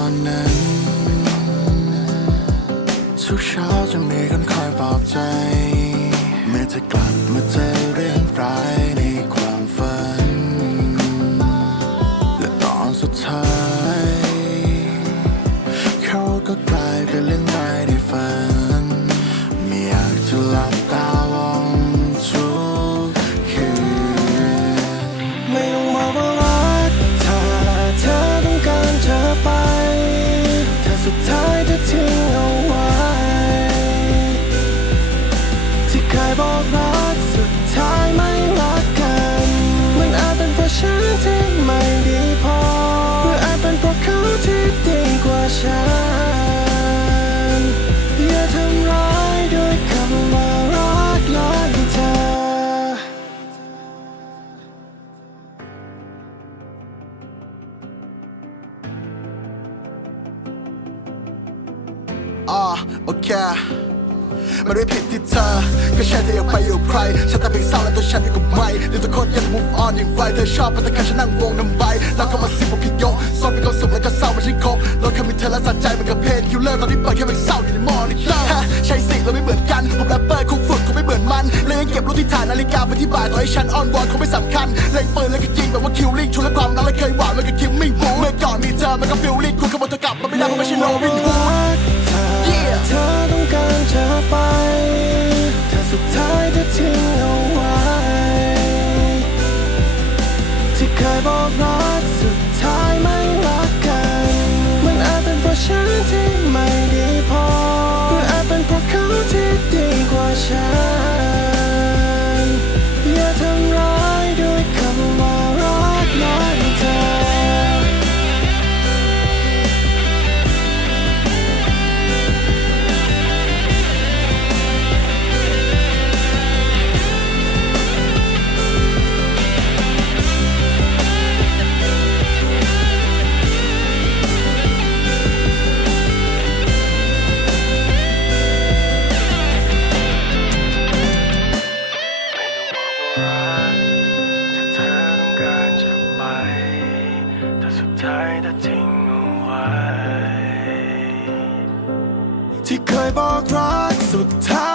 อนั้นทุกเช้าจะมีคนคอยปลอบใจเมื่อจะกลับมาเจอ อ่าโอเคมันไม่ผิดที่เธอ ก็แค่เธออยากไปอยู่ใคร ฉันแต่เพียงเศร้าและตัวฉันอยู่กับไม่หรือทุกคนอยากจะ move on อย่างไรเธอชอบเป็นตะการฉันนั่งวงน้ำใบแล้วก็มาสิบว่าพี่โยกซ้อมเป็นความสุขแล้วก็เศร้าไม่ใช่ครบรถแค่มีเธอและสัใจมันกับเพนคิวเลอร์ตอนนี้เปิดแค่เป็นเศร้าอยู่ในมอนิเตอร์ใช่สิเราไม่เหมือนกัน ผมแรปเปอร์คุกฝึกคงไม่เหมือนมันเลยยังเก็บรูปที่ถ่ายนาฬิกาไปที่บ่ายต่อให้ฉันอ้อนวอนคงไม่สำคัญเล่นปืนแล้วก็ยิงแบบว่าคิวลิงชวนและความรักและเคยหวานมันก็คิวไม่บูเมื่อก่อนมีเธอมันก็ฟิลลิ่งกูขโมยเธอกลับมาไม่ได้เพราะไม่ใช่โนวินฮูด เธอต้องการจะไปถ้าสุดท้ายจะทิ้ง แต่สุดท้ายเธอทิ้งเอาไว้ ที่เคยบอกรักสุดท้าย